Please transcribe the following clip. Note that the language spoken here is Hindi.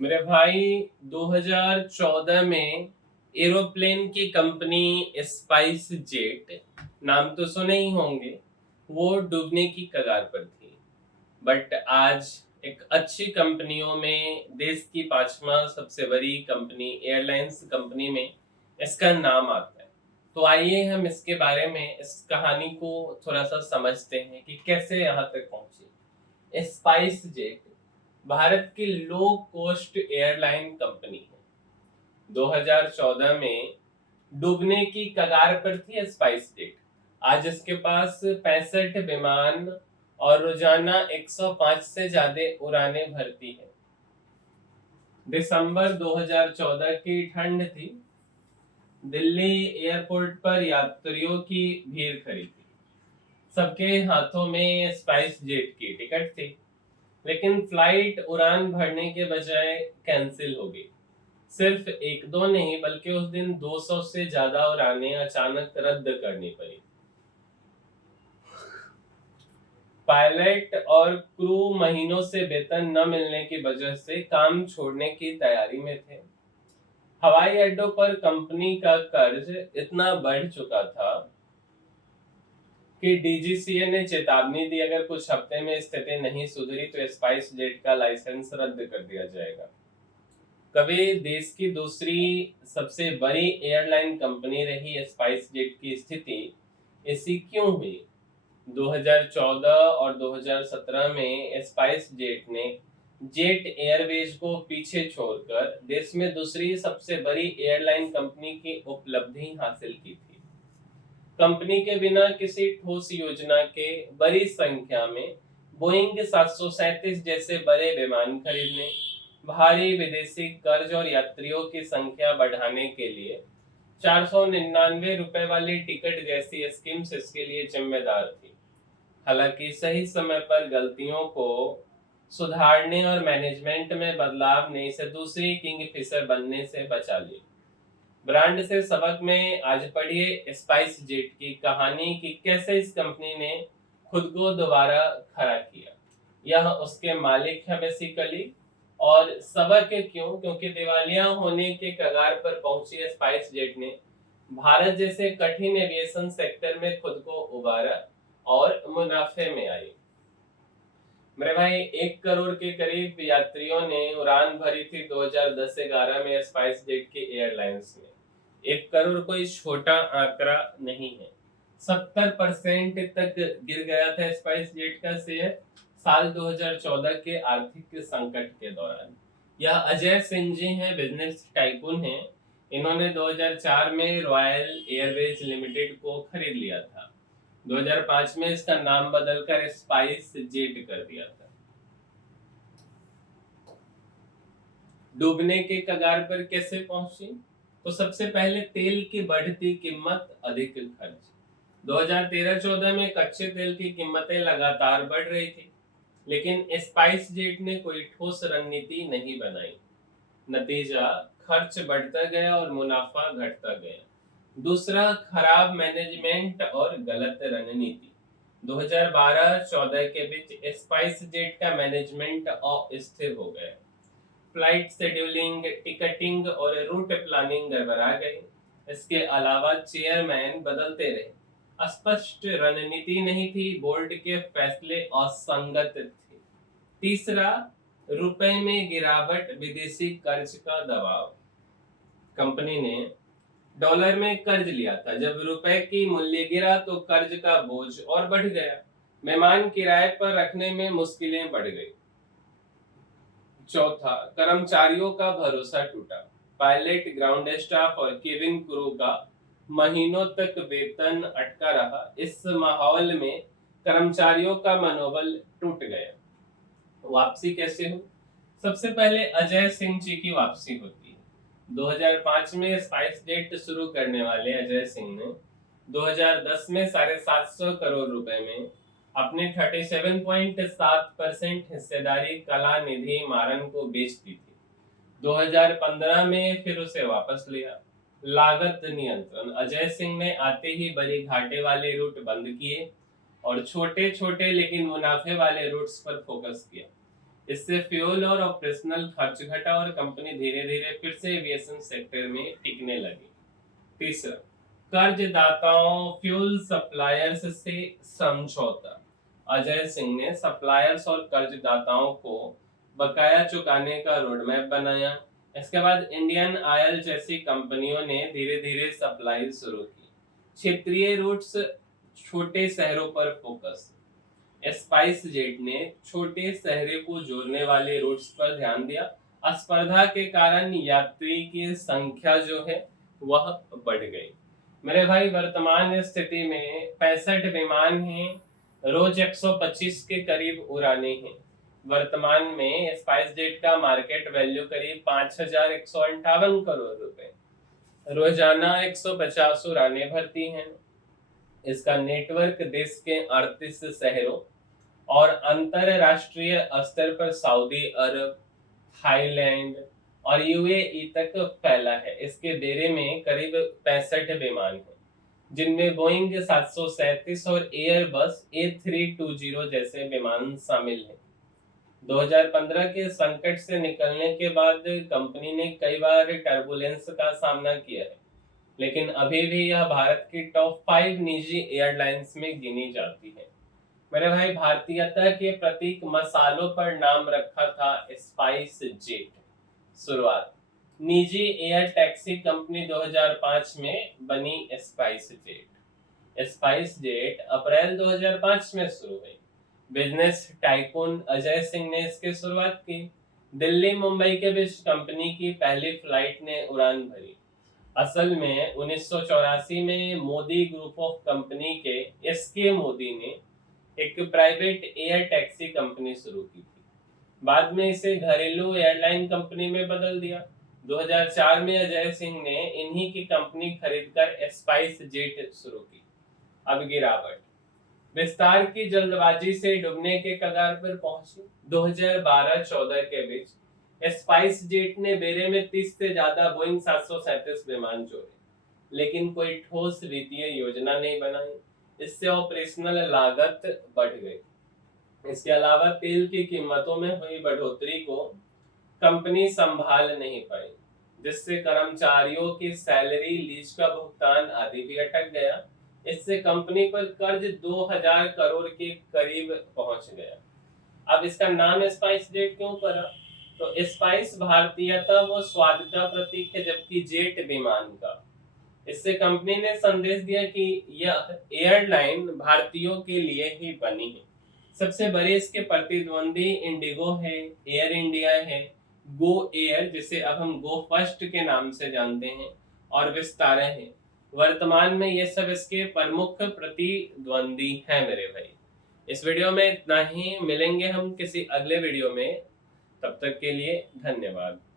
मेरे भाई 2014 में एरोप्लेन की कंपनी स्पाइस जेट, नाम तो सुने ही होंगे, वो डूबने की कगार पर थी। बट आज एक अच्छी कंपनियों में, देश की पांचवा सबसे बड़ी कंपनी एयरलाइंस कंपनी में इसका नाम आता है। तो आइए हम इसके बारे में, इस कहानी को थोड़ा सा समझते हैं कि कैसे यहाँ तक पहुंची। स्पाइस जेट भारत की लो कोस्ट एयरलाइन कंपनी है। 2014 में डूबने की कगार पर थी स्पाइस जेट। आज इसके पास 65 विमान और रोजाना 105 से ज्यादा उड़ानें भरती है। दिसंबर 2014 की ठंड थी। दिल्ली एयरपोर्ट पर यात्रियों की भीड़ खड़ी थी। सबके हाथों में स्पाइस जेट की टिकट थी, लेकिन फ्लाइट उड़ान भरने के बजाय कैंसिल हो गई। सिर्फ एक दो नहीं, बल्कि उस दिन 200 से ज्यादा उड़ानें अचानक रद्द करनी पड़ी। पायलट और क्रू महीनों से वेतन न मिलने की वजह से काम छोड़ने की तैयारी में थे। हवाई अड्डों पर कंपनी का कर्ज इतना बढ़ चुका था कि डीजीसीए ने चेतावनी दी, अगर कुछ हफ्ते में स्थिति नहीं सुधरी तो स्पाइस जेट का लाइसेंस रद्द कर दिया जाएगा। कभी देश की दूसरी सबसे बड़ी एयरलाइन कंपनी रही स्पाइस जेट की स्थिति ऐसी क्यों हुई? 2014 और 2017 में स्पाइस जेट ने जेट एयरवेज को पीछे छोड़कर देश में दूसरी सबसे बड़ी एयरलाइन कंपनी की उपलब्धि हासिल की थी। कंपनी के बिना किसी ठोस योजना के बड़ी संख्या में बोइंग 737 जैसे बड़े विमान खरीदने, भारी विदेशी कर्ज और यात्रियों की संख्या बढ़ाने के लिए 499 रुपए वाली टिकट जैसी स्कीम्स इसके लिए जिम्मेदार थी। हालांकि सही समय पर गलतियों को सुधारने और मैनेजमेंट में बदलाव ने इसे दूसरी किंगफिशर बनने से बचा लिया। ब्रांड से सबक में आज पढ़िए स्पाइस जेट की कहानी कि कैसे इस कंपनी ने खुद को दोबारा खड़ा किया। यह उसके मालिक है बेसिकली। और सबक क्यों? क्योंकि दिवालिया होने के कगार पर पहुंची स्पाइस जेट ने भारत जैसे कठिन एविएशन सेक्टर में खुद को उबारा और मुनाफे में आई। मेरे भाई 1 करोड़ के करीब यात्रियों ने उड़ान भरी थी 2010-11 में स्पाइस जेट की एयरलाइंस में। 1 करोड़ कोई छोटा आंकड़ा नहीं है। 70% तक गिर गया था स्पाइस जेट का शेयर साल 2014 के आर्थिक संकट के दौरान। यह अजय सिंह जी हैं, बिजनेस टाइकून हैं। इन्होंने 2004 में रॉयल एयरवेज लिमिटेड को खरीद लिया था। 2005 में इसका नाम बदलकर स्पाइस जेट कर दिया था। डूबने के कगार पर कैसे पहुंची? तो सबसे पहले तेल की बढ़ती कीमत, अधिक खर्च। 2013-14 में कच्चे तेल की कीमतें लगातार बढ़ रही थी, लेकिन स्पाइस जेट ने कोई ठोस रणनीति नहीं बनाई। नतीजा, खर्च बढ़ता गया और मुनाफा घटता गया। दूसरा, खराब मैनेजमेंट और गलत रणनीति। 2012-14 के बीच स्पाइस जेट का मैनेजमेंट अस्थिर हो गया। फ्लाइट शेड्यूलिंग, टिकटिंग और रूट प्लानिंग गड़बड़ा गई। इसके अलावा चेयरमैन बदलते रहे। स्पष्ट रणनीति नहीं थी, बोर्ड के फैसले असंगत थे। तीसरा, रुपए में गिरावट, विदेशी कर्ज का दबाव। कंपनी ने डॉलर में कर्ज लिया था। जब रुपए की मूल्य गिरा तो कर्ज का बोझ और बढ़ गया। मेहमान किराए पर रखने में मुश्किलें बढ़ गई। चौथा, कर्मचारियों का भरोसा टूटा। पायलट, ग्राउंड स्टाफ और केबिन क्रू का महीनों तक वेतन अटका रहा। इस माहौल में कर्मचारियों का मनोबल टूट गया। वापसी कैसे हो? सबसे पहले अजय सिंह जी की वापसी होती है। 2005 में स्पाइस जेट शुरू करने वाले अजय सिंह ने 2010 में 750 करोड़ रुपए में अपने 37.7% हिस्सेदारी कला निधि मारन को बेच दी थी। 2015 में फिर उसे वापस लिया। लागत नियंत्रण, अजय सिंह ने आते ही बड़ी घाटे वाले रूट बंद किए और छोटे छोटे लेकिन मुनाफे वाले रूट्स पर फोकस किया। इससे फ्यूल और ऑपरेशनल खर्च घटा और कंपनी धीरे धीरे फिर से एविएशन सेक्टर में टिकने लगी। तीसरा, कर्जदाताओं फ्यूल सप्लायर्स से समझौता। अजय सिंह ने सप्लायर्स और कर्जदाताओं को बकाया चुकाने का रोडमैप बनाया। इसके बाद इंडियन ऑयल जैसी कंपनियों ने धीरे धीरे सप्लाई शुरू की। क्षेत्रीय रूट्स, छोटे शहरों पर फोकस। स्पाइस जेट ने छोटे शहरों को जोड़ने वाले रूट्स पर ध्यान दिया। स्पर्धा के कारण यात्री की संख्या जो है वह बढ़ गई। मेरे भाई, वर्तमान स्थिति में 65 विमान हैं, रोज 125 के करीब उड़ाने हैं। वर्तमान में स्पाइस जेट का मार्केट वैल्यू करीब 5,158 करोड़ रुपए, रोजाना 150 उड़ानें भरती हैं। इसका नेटवर्क देश के 38 शहरों और अंतरराष्ट्रीय स्तर पर सऊदी अरब, थाईलैंड और यूएई तक फैला है। इसके बेड़े में करीब 65 विमान हैं, जिनमें बोइंग 737 और एयरबस A320 जैसे विमान शामिल हैं। 2015 के संकट से निकलने के बाद कंपनी ने कई बार टर्बुलेंस का सामना किया है, लेकिन अभी भी यह भारत की टॉप 5 निजी एयरलाइंस में गिनी जाती है। मेरे भाई, भारतीयता के प्रतीक मसालों पर नाम रखा था स्पाइस जेट। शुरुआत, निजी एयर टैक्सी कंपनी 2005 में बनी स्पाइस जेट। स्पाइस जेट अप्रैल 2005 में शुरू हुई। बिजनेस टाइकून अजय सिंह ने इसकी शुरुआत की। दिल्ली मुंबई के बीच कंपनी की पहली फ्लाइट ने उड़ान भरी। असल में 1984 में मोदी ग्रुप ऑफ कंपनी के एसके मोदी ने एक प्राइवेट एयर टैक्सी कंपनी शुरू की थी। बाद में इसे घरेलू एयरलाइन कंपनी में बदल दिया। 2004 में अजय सिंह ने इन्हीं की कंपनी खरीदकर स्पाइस जेट शुरू की। अब गिरावट, विस्तार की जल्दबाजी से डूबने के कगार पर पहुंची। 2012-14 के बीच स्पाइस जेट ने बेड़े में 30 से ज्यादा बोइंग 737 विमान जोड़े, लेकिन कोई ठोस वित्तीय योजना नहीं बनाई। इससे ऑपरेशनल लागत बढ़ गई। इसके अलावा तेल की कीमतों में हुई बढ़ोतरी को कंपनी संभाल नहीं पाई, जिससे कर्मचारियों की सैलरी, लीज का भुगतान आदि भी अटक गया। इससे कंपनी पर कर्ज 2000 करोड़ के करीब पहुंच गया। अब इसका नाम स्पाइस जेट क्यों पड़ा? तो स्पाइस भारतीयता व स्वाद का प्रतीक है, जबकि जेट विमान का। इससे कंपनी ने संदेश दिया कि यह एयरलाइन भारतीयों के लिए ही बनी है। सबसे बड़े इसके प्रतिद्वंदी इंडिगो है, एयर इंडिया है, गो एयर जिसे अब हम गो फर्स्ट के नाम से जानते हैं, और विस्तारा है। वर्तमान में ये सब इसके प्रमुख प्रतिद्वंदी हैं मेरे भाई। इस वीडियो में इतना ही, मिलेंगे हम किसी अगले वीडियो में। तब तक के लिए धन्यवाद।